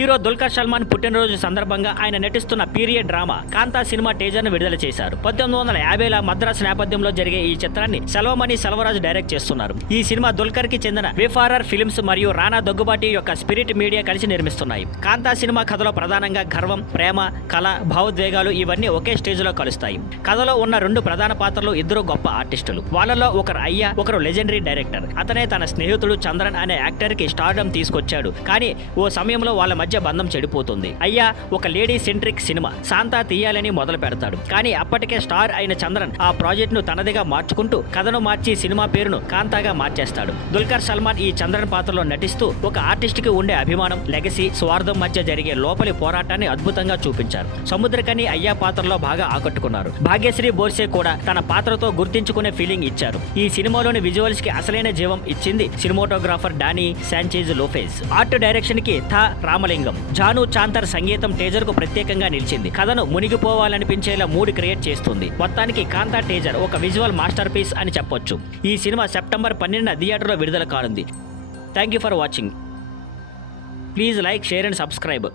Hero Dulquer Salman పుట్టినరోజు సందర్భంగా ఆయన నటిస్తున్న పీరియడ్ డ్రామా కాంతా సినిమా టీజర్ ను విడుదల చేశారు. 1950ల మద్రాస్ నేపథ్యంలో జరిగే ఈ చిత్రాన్ని సెల్వమణి సెల్వరాజు డైరెక్ట్ చేస్తున్నారు. ఈ సినిమా దుల్కర్ కి చెందిన విఫారర్ ఫిల్మ్స్ మరియు రానా దగ్గుబాటి యొక్క స్పిరిట్ మీడియా కలిసి నిర్మిస్తున్నాయి. కాంతా సినిమా కథలో ప్రధానంగా గర్వం, ప్రేమ, కళ, భావోద్వేగాలు ఇవన్నీ ఒకే స్టేజ్ లో కలుస్తాయి. కథలో ఉన్న 2 ప్రధాన పాత్రలు ఇద్దరు గొప్ప ఆర్టిస్టులు. వాళ్ళలో ఒకరు అయ్యా, ఒకరు లెజెండరీ డైరెక్టర్. అతనే తన స్నేహితుడు చంద్రన్ అనే యాక్టర్ కి స్టార్డమ్ తీసుకొచ్చాడు. కానీ ఓ సమయంలో వాళ్ళ మధ్య బంధం చెడిపోతుంది. అయ్యా ఒక లేడీ సెంట్రిక్ సినిమా శాంతా తీయాలని మొదలు పెడతాడు. కానీ అప్పటికే స్టార్ అయిన చంద్రన్ ఆ ప్రాజెక్ట్ ను తనదిగా మార్చుకుంటూ కథను మార్చి సినిమా పేరును కాంతాగా మార్చేస్తాడు. దుల్కర్ సల్మాన్ ఈ చంద్రన్ పాత్రలో నటిస్తూ ఒక ఆర్టిస్ట్ కి ఉండే అభిమానం, లెగసీ, స్వార్థం మధ్య జరిగే లోపలి పోరాటాన్ని అద్భుతంగా చూపించారు. సముద్రకని అయ్యా పాత్రలో బాగా ఆకట్టుకున్నారు. భాగ్యశ్రీ బోర్సే కూడా తన పాత్రతో గుర్తించుకునే ఫీలింగ్ ఇచ్చారు. ఈ సినిమాలోని విజువల్స్ కి అసలైన జీవం ఇచ్చింది cinematographer Danny Sanchez లోఫెజ్. Art direction కి థా రామలింగం. జాను చాంతర్ సంగీతం టీజర్ కు ప్రత్యేకంగా నిలిచింది. కథను మునిగిపోవాలనిపించేలా మూడ్ క్రియేట్ చేస్తుంది. మొత్తానికి కాంతా టీజర్ ఒక విజువల్ మాస్టర్ పీస్ అని చెప్పొచ్చు. ఈ సినిమా సెప్టెంబర్ 12న థియేటర్లో విడుదల కానుంది. Thank you for watching. Please like, share and subscribe.